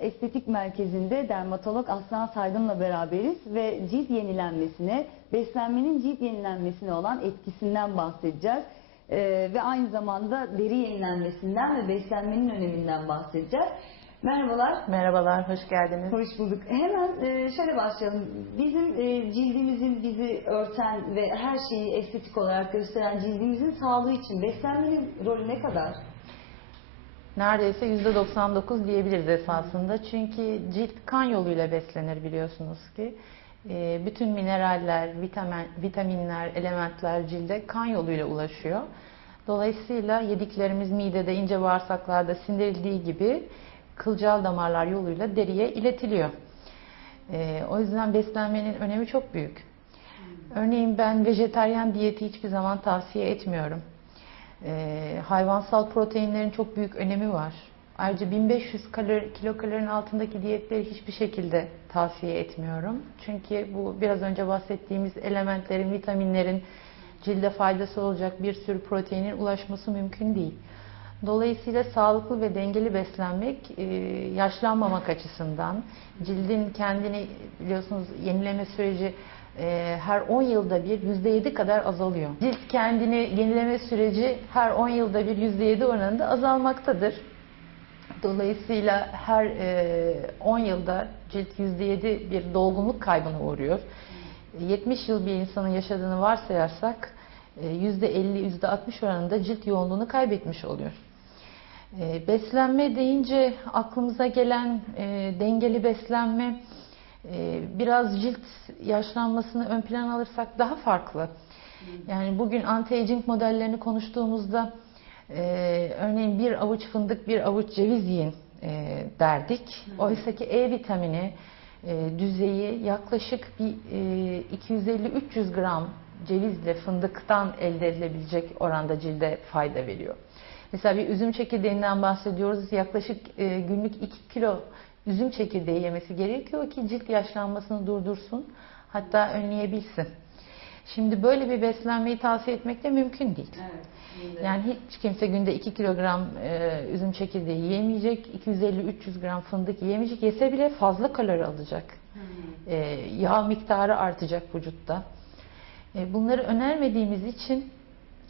Estetik Merkezi'nde dermatolog Aslan Saydın'la beraberiz ve cilt yenilenmesine, beslenmenin cilt yenilenmesine olan etkisinden bahsedeceğiz. Ee, ve aynı zamanda deri yenilenmesinden ve beslenmenin öneminden bahsedeceğiz. Merhabalar. Merhabalar, hoş geldiniz. Hoş bulduk. Hemen e, şöyle başlayalım. Bizim e, cildimizin bizi örten ve her şeyi estetik olarak gösteren cildimizin sağlığı için beslenmenin rolü ne kadar? Neredeyse %99 diyebiliriz esasında. Çünkü cilt kan yoluyla beslenir biliyorsunuz ki. E, bütün mineraller, vitamin, vitaminler, elementler cilde kan yoluyla ulaşıyor. Dolayısıyla yediklerimiz midede, ince bağırsaklarda sindirildiği gibi kılcal damarlar yoluyla deriye iletiliyor. E, o yüzden beslenmenin önemi çok büyük. Örneğin ben vejeteryan diyeti hiçbir zaman tavsiye etmiyorum. E, hayvansal proteinlerin çok büyük önemi var. Ayrıca 1500 kalori, kilokalorinin altındaki diyetleri hiçbir şekilde tavsiye etmiyorum. Çünkü bu biraz önce bahsettiğimiz elementlerin, vitaminlerin cilde faydası olacak bir sürü proteinin ulaşması mümkün değil. Dolayısıyla sağlıklı ve dengeli beslenmek e, yaşlanmamak açısından cildin kendini biliyorsunuz yenileme süreci e, her 10 yılda bir %7 kadar azalıyor. Cilt kendini yenileme süreci her 10 yılda bir %7 oranında azalmaktadır. Dolayısıyla her 10 yılda cilt %7 bir dolgunluk kaybına uğruyor. 70 yıl bir insanın yaşadığını varsayarsak %50-%60 oranında cilt yoğunluğunu kaybetmiş oluyor. Beslenme deyince aklımıza gelen dengeli beslenme biraz cilt yaşlanmasını ön plan alırsak daha farklı. Yani bugün anti-aging modellerini konuştuğumuzda ee, örneğin bir avuç fındık, bir avuç ceviz yiyin e, derdik. Oysa ki E vitamini e, düzeyi yaklaşık bir e, 250-300 gram cevizle fındıktan elde edilebilecek oranda cilde fayda veriyor. Mesela bir üzüm çekirdeğinden bahsediyoruz. Yaklaşık e, günlük 2 kilo üzüm çekirdeği yemesi gerekiyor ki cilt yaşlanmasını durdursun. Hatta önleyebilsin. Şimdi böyle bir beslenmeyi tavsiye etmek de mümkün değil. Evet. Yani hiç kimse günde 2 kilogram e, üzüm çekirdeği yiyemeyecek, 250-300 gram fındık yiyemeyecek. Yese bile fazla kalori alacak. E, yağ miktarı artacak vücutta. E, bunları önermediğimiz için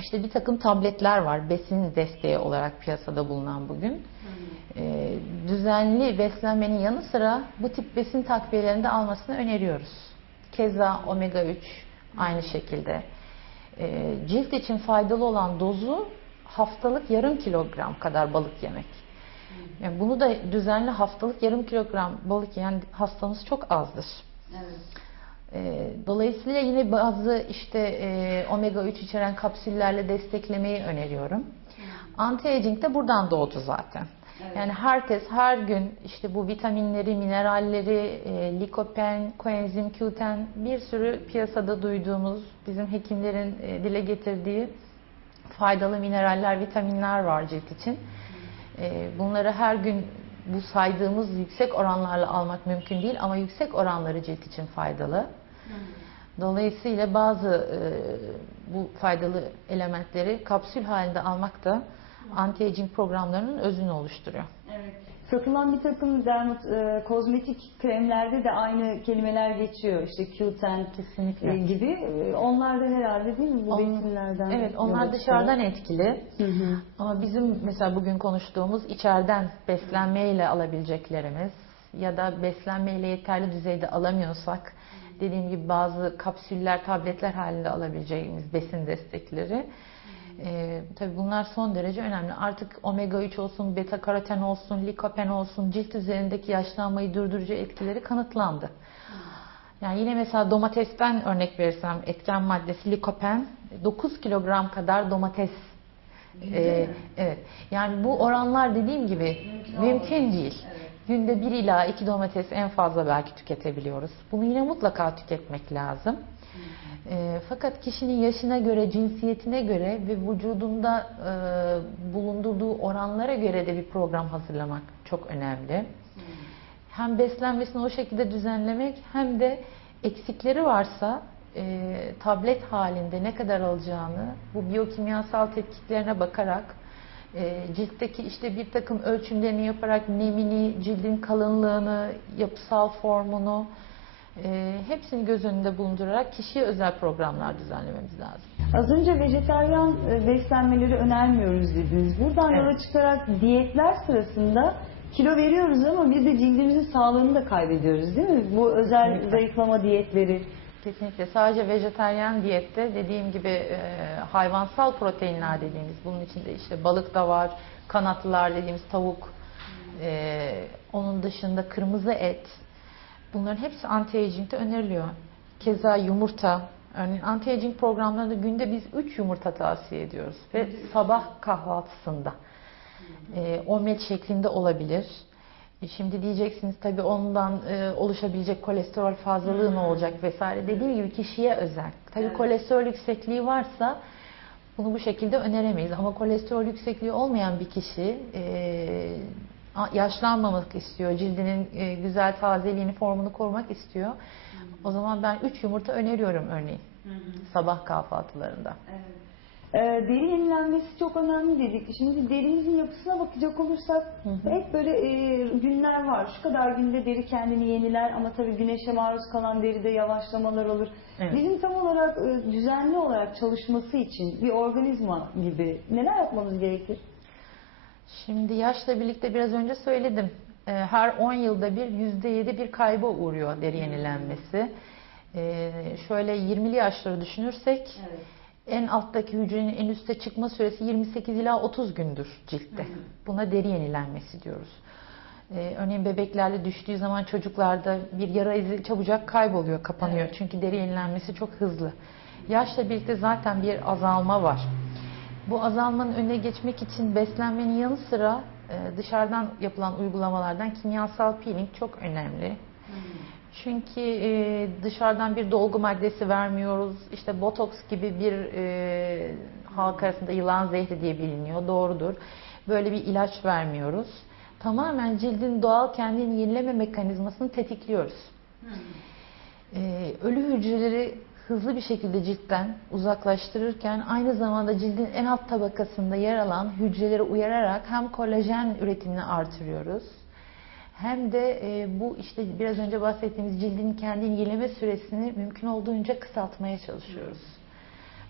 işte bir takım tabletler var. Besin desteği olarak piyasada bulunan bugün. E, düzenli beslenmenin yanı sıra bu tip besin takviyelerini de almasını öneriyoruz. Keza omega 3 aynı şekilde. E, cilt için faydalı olan dozu haftalık yarım kilogram kadar balık yemek. Yani bunu da düzenli haftalık yarım kilogram balık yiyen hastamız çok azdır. Evet. E, dolayısıyla yine bazı işte e, omega 3 içeren kapsüllerle desteklemeyi öneriyorum. Anti-aging de buradan doğdu zaten. Evet. Yani herkes her gün işte bu vitaminleri, mineralleri, e, likopen, koenzim Q10 bir sürü piyasada duyduğumuz, bizim hekimlerin e, dile getirdiği faydalı mineraller, vitaminler var cilt için. E, bunları her gün bu saydığımız yüksek oranlarla almak mümkün değil ama yüksek oranları cilt için faydalı. Dolayısıyla bazı e, bu faydalı elementleri kapsül halinde almak da anti-aging programlarının özünü oluşturuyor. Evet. Satılan bir takım dermat, e, kozmetik kremlerde de aynı kelimeler geçiyor. İşte Q10 Kesinlikle. e, gibi. E, onlar da herhalde değil mi bu On- besinlerden? Evet, onlar dışarıdan çıkarak? etkili. Hı hı. Ama bizim mesela bugün konuştuğumuz içeriden beslenmeyle alabileceklerimiz ya da beslenmeyle yeterli düzeyde alamıyorsak dediğim gibi bazı kapsüller, tabletler halinde alabileceğimiz besin destekleri. Ee, tabii bunlar son derece önemli. Artık omega 3 olsun, beta karoten olsun, likopen olsun cilt üzerindeki yaşlanmayı durdurucu etkileri kanıtlandı. Yani yine mesela domatesten örnek verirsem etken maddesi likopen 9 kilogram kadar domates. Ee, evet. Yani bu oranlar dediğim gibi mümkün, değil. Günde 1 ila 2 domates en fazla belki tüketebiliyoruz. Bunu yine mutlaka tüketmek lazım. E, fakat kişinin yaşına göre, cinsiyetine göre ve vücudunda e, bulundurduğu oranlara göre de bir program hazırlamak çok önemli. Hem beslenmesini o şekilde düzenlemek hem de eksikleri varsa e, tablet halinde ne kadar alacağını bu biyokimyasal tetkiklerine bakarak e, ciltteki işte bir takım ölçümlerini yaparak nemini, cildin kalınlığını, yapısal formunu e, hepsini göz önünde bulundurarak kişiye özel programlar düzenlememiz lazım. Az önce vejetaryen e, beslenmeleri önermiyoruz dediniz. Buradan Evet. yola çıkarak diyetler sırasında kilo veriyoruz ama biz de cildimizin sağlığını da kaybediyoruz değil mi? Bu özel Kesinlikle. zayıflama diyetleri. Kesinlikle. Sadece vejetaryen diyette dediğim gibi e, hayvansal proteinler dediğimiz bunun içinde işte balık da var, kanatlılar dediğimiz tavuk, e, onun dışında kırmızı et. Bunların hepsi anti-aging'de öneriliyor. Keza yumurta. Örneğin anti-aging programlarında günde biz 3 yumurta tavsiye ediyoruz. Ve sabah kahvaltısında. E, omlet şeklinde olabilir. E, Şimdi diyeceksiniz tabii ondan e, oluşabilecek kolesterol fazlalığı ne olacak vesaire. Dediğim gibi kişiye özel. Tabii Evet. kolesterol yüksekliği varsa bunu bu şekilde öneremeyiz. Ama kolesterol yüksekliği olmayan bir kişi e, yaşlanmamak istiyor, cildinin e, güzel tazeliğini, formunu korumak istiyor. O zaman ben 3 yumurta öneriyorum örneğin sabah kahvaltılarında. Ee, deri yenilenmesi çok önemli dedik. Şimdi derimizin yapısına bakacak olursak Hı hı. hep böyle e, günler var. Şu kadar günde deri kendini yeniler ama tabii güneşe maruz kalan deride yavaşlamalar olur. Evet. Bizim tam olarak e, düzenli olarak çalışması için bir organizma gibi neler yapmamız gerekir? Şimdi yaşla birlikte biraz önce söyledim. Ee, Her 10 yılda bir %7 bir kayba uğruyor deri yenilenmesi. Ee, Şöyle 20'li yaşları düşünürsek en alttaki hücrenin en üste çıkma süresi 28 ila 30 gündür ciltte. Buna deri yenilenmesi diyoruz. Ee, örneğin bebeklerde düştüğü zaman çocuklarda bir yara izi çabucak kayboluyor, kapanıyor. Çünkü deri yenilenmesi çok hızlı. Yaşla birlikte zaten bir azalma var. Bu azalmanın önüne geçmek için beslenmenin yanı sıra e, dışarıdan yapılan uygulamalardan kimyasal peeling çok önemli. Çünkü e, dışarıdan bir dolgu maddesi vermiyoruz. İşte botoks gibi bir e, halk arasında yılan zehri diye biliniyor. Doğrudur. Böyle bir ilaç vermiyoruz. Tamamen cildin doğal kendini yenileme mekanizmasını tetikliyoruz. E, ölü hücreleri hızlı bir şekilde ciltten uzaklaştırırken aynı zamanda cildin en alt tabakasında yer alan hücreleri uyararak hem kolajen üretimini artırıyoruz hem de e, bu işte biraz önce bahsettiğimiz cildin kendini yenileme süresini mümkün olduğunca kısaltmaya çalışıyoruz.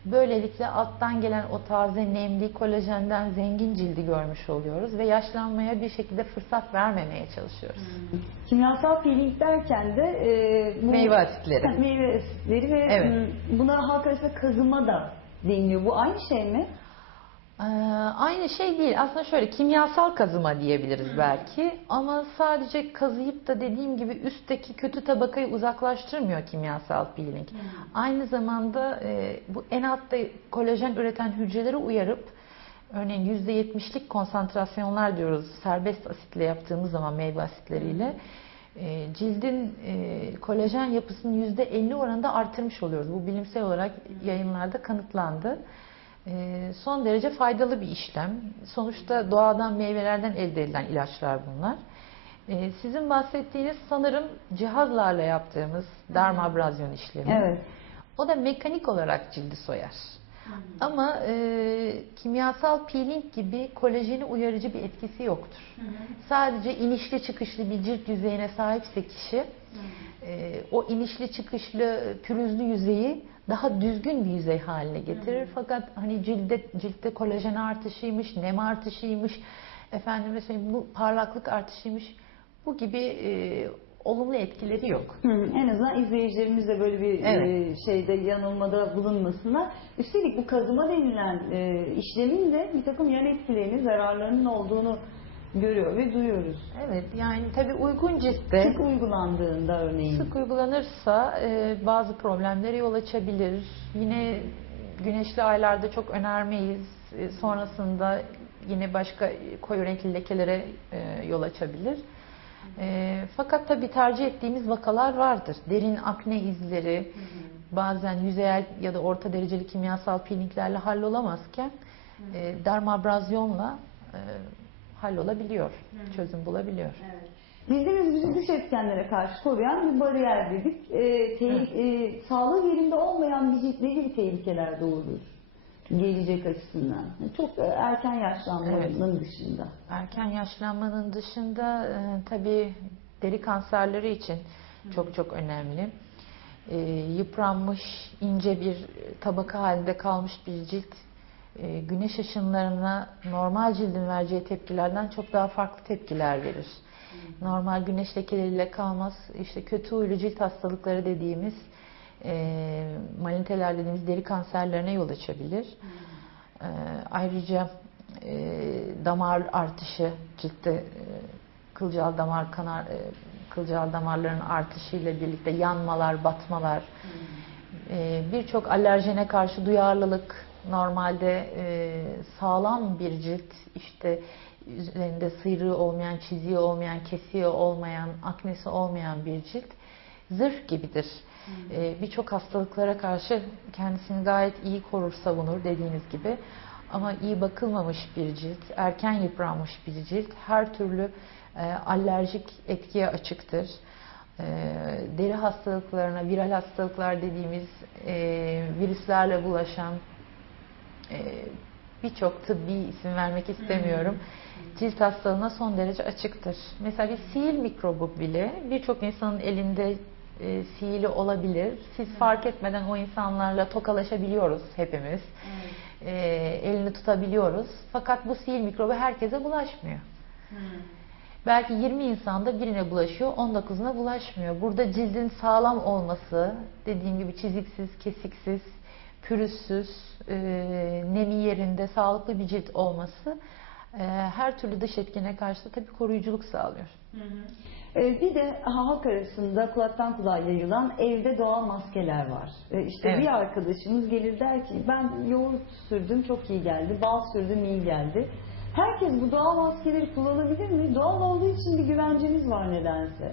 Böylelikle alttan gelen o taze nemli kolajenden zengin cildi görmüş oluyoruz ve yaşlanmaya bir şekilde fırsat vermemeye çalışıyoruz. Kimyasal peeling derken de e, bu Meyve asitleri. meyve asitleri ve Evet. m, buna halk arasında kazıma da deniliyor. Bu aynı şey mi? Aynı şey değil. Aslında şöyle kimyasal kazıma diyebiliriz belki ama sadece kazıyıp da dediğim gibi üstteki kötü tabakayı uzaklaştırmıyor kimyasal peeling. Aynı zamanda e, bu en altta kolajen üreten hücreleri uyarıp örneğin %70'lik konsantrasyonlar diyoruz serbest asitle yaptığımız zaman meyve asitleriyle e, cildin e, kolajen yapısının %50 oranında artırmış oluyoruz. Bu bilimsel olarak yayınlarda kanıtlandı. Ee, son derece faydalı bir işlem. Sonuçta doğadan meyvelerden elde edilen ilaçlar bunlar. Ee, sizin bahsettiğiniz sanırım cihazlarla yaptığımız dermabrazyon işlemi. Evet. O da mekanik olarak cildi soyar. Ama e, kimyasal peeling gibi kolajeni uyarıcı bir etkisi yoktur. Sadece inişli çıkışlı bir cilt yüzeyine sahipse kişi e, o inişli çıkışlı pürüzlü yüzeyi daha düzgün bir yüzey haline getirir. Fakat hani cilde ciltte kolajen artışıymış, nem artışıymış, efendime söyleyeyim bu parlaklık artışıymış. Bu gibi e, olumlu etkileri yok. Hı, En azından izleyicilerimiz de böyle bir Evet. e, şeyde yanılmada bulunmasınlar. Üstelik bu kazıma denilen e, işlemin de bir takım yan etkilerinin, zararlarının olduğunu görüyor ve duyuyoruz. Evet yani tabii uygun ciltte Sık uygulandığında örneğin. Sık uygulanırsa e, bazı problemlere yol açabilir. Yine güneşli aylarda çok önermeyiz. E, sonrasında yine başka koyu renkli lekelere e, yol açabilir. E, fakat tabii tercih ettiğimiz vakalar vardır. Derin akne izleri, bazen yüzeyel ya da orta dereceli kimyasal peelinglerle hallolamazken e, dermabrazyonla e, hallolabiliyor, çözüm bulabiliyor. Cildimiz bizi dış etkenlere karşı koruyan bir bariyer dedik. E, tehlike- e, sağlığı yerinde olmayan bir ciltle ilgili tehlikeler doğurur. gelecek açısından? Çok e, erken yaşlanmanın dışında. Erken yaşlanmanın dışında e, tabii deri kanserleri için çok çok önemli. E, yıpranmış, ince bir tabaka halinde kalmış bir cilt e, güneş ışınlarına normal cildin vereceği tepkilerden çok daha farklı tepkiler verir. Normal güneş lekeleriyle kalmaz. İşte kötü huylu cilt hastalıkları dediğimiz e, malinteler dediğimiz deri kanserlerine yol açabilir. E, ayrıca e, damar artışı ciltte e, kılcal damar kanar e, kılcal damarların artışıyla birlikte yanmalar, batmalar, e, birçok alerjene karşı duyarlılık normalde e, sağlam bir cilt işte üzerinde sıyrığı olmayan, çiziği olmayan, kesiği olmayan, aknesi olmayan bir cilt zırh gibidir. E, birçok hastalıklara karşı kendisini gayet iyi korur, savunur dediğiniz gibi. Ama iyi bakılmamış bir cilt, erken yıpranmış bir cilt her türlü e, alerjik etkiye açıktır. E, deri hastalıklarına, viral hastalıklar dediğimiz e, virüslerle bulaşan e, birçok tıbbi isim vermek istemiyorum. Cilt hastalığına son derece açıktır. Mesela bir sihir mikrobu bile birçok insanın elinde e, sihirli olabilir. Siz fark etmeden o insanlarla tokalaşabiliyoruz hepimiz. E, elini tutabiliyoruz. Fakat bu sihir mikrobu herkese bulaşmıyor. Belki 20 insanda birine bulaşıyor, 19'una bulaşmıyor. Burada cildin sağlam olması, dediğim gibi çiziksiz, kesiksiz, pürüzsüz, e, nemi yerinde, sağlıklı bir cilt olması e, her türlü dış etkine karşı da tabii koruyuculuk sağlıyor. E, Bir de halk arasında kulaktan kulağa yayılan evde doğal maskeler var. E, İşte Evet. bir arkadaşımız gelir der ki ben yoğurt sürdüm çok iyi geldi, bal sürdüm iyi geldi. Herkes bu doğal maskeleri kullanabilir mi? Doğal olduğu için bir güvencemiz var nedense.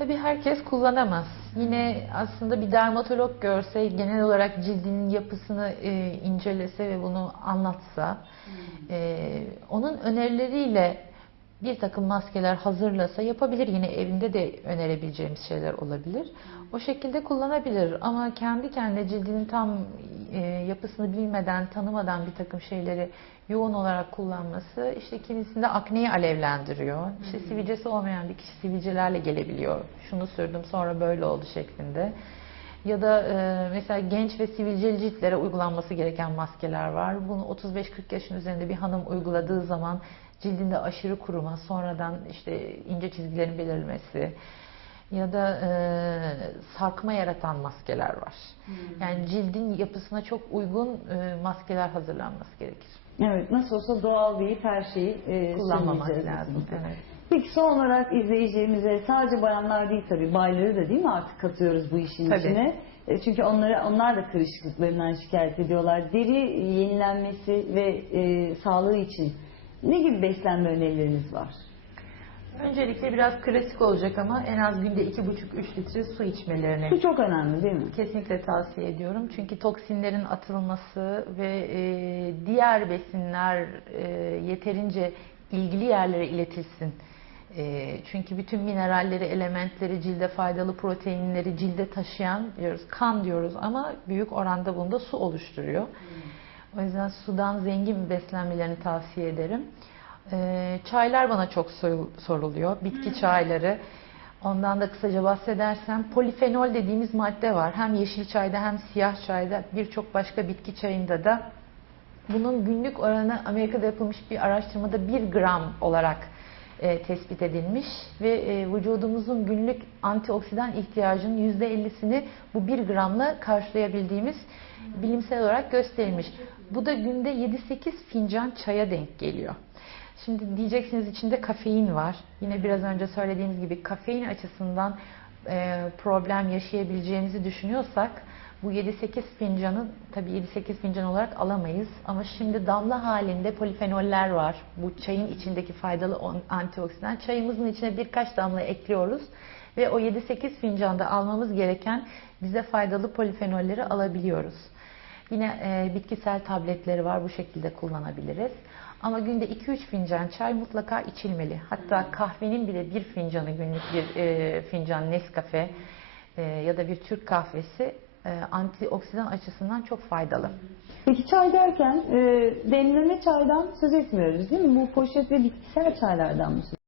Tabii herkes kullanamaz. Yine aslında bir dermatolog görse, genel olarak cildinin yapısını e, incelese ve bunu anlatsa, e, onun önerileriyle bir takım maskeler hazırlasa yapabilir. Yine evinde de önerebileceğimiz şeyler olabilir. O şekilde kullanabilir ama kendi kendine cildinin tam e, yapısını bilmeden, tanımadan bir takım şeyleri yoğun olarak kullanması işte kimisinde akneyi alevlendiriyor. İşte sivilcesi olmayan bir kişi sivilcelerle gelebiliyor. Şunu sürdüm sonra böyle oldu şeklinde. Ya da e, mesela genç ve sivilceli ciltlere uygulanması gereken maskeler var. Bunu 35-40 yaşın üzerinde bir hanım uyguladığı zaman cildinde aşırı kuruma, sonradan işte ince çizgilerin belirmesi ya da e, sarkma yaratan maskeler var. Yani cildin yapısına çok uygun e, maskeler hazırlanması gerekir. Evet nasıl olsa doğal deyip her şeyi e, Kullanmamak lazım. Evet. Peki son olarak izleyicilerimize sadece bayanlar değil tabii bayları da değil mi artık katıyoruz bu işin Tabii. içine. E, Çünkü onları onlar da kırışıklıklarından şikayet ediyorlar. Deri yenilenmesi ve e, sağlığı için ne gibi beslenme önerileriniz var? Öncelikle biraz klasik olacak ama en az günde 2,5-3 litre su içmelerini Bu çok önemli değil mi? kesinlikle tavsiye ediyorum. Çünkü toksinlerin atılması ve e, diğer besinler e, yeterince ilgili yerlere iletilsin. E, çünkü bütün mineralleri, elementleri, cilde faydalı proteinleri cilde taşıyan diyoruz, kan diyoruz ama büyük oranda bunda su oluşturuyor. O yüzden sudan zengin beslenmelerini tavsiye ederim. Ee, çaylar bana çok sor- soruluyor. Bitki çayları. Ondan da kısaca bahsedersem polifenol dediğimiz madde var. Hem yeşil çayda hem siyah çayda birçok başka bitki çayında da bunun günlük oranı Amerika'da yapılmış bir araştırmada 1 gram olarak e, tespit edilmiş ve e, vücudumuzun günlük antioksidan ihtiyacının %50'sini bu 1 gramla karşılayabildiğimiz bilimsel olarak gösterilmiş. Bu da günde 7-8 fincan çaya denk geliyor. Şimdi diyeceksiniz içinde kafein var. Yine biraz önce söylediğimiz gibi kafein açısından e, problem yaşayabileceğimizi düşünüyorsak bu 7-8 fincanı tabii 7-8 fincan olarak alamayız. Ama şimdi damla halinde polifenoller var. Bu çayın içindeki faydalı antioksidan. Çayımızın içine birkaç damla ekliyoruz ve o 7-8 fincanda almamız gereken bize faydalı polifenolleri alabiliyoruz. Yine e, bitkisel tabletleri var. Bu şekilde kullanabiliriz. Ama günde 2-3 fincan çay mutlaka içilmeli. Hatta kahvenin bile bir fincanı günlük bir e, fincan Nescafe e, ya da bir Türk kahvesi e, antioksidan açısından çok faydalı. Peki çay derken e, demleme çaydan söz etmiyoruz değil mi? Bu poşet ve bitkisel çaylardan mı söz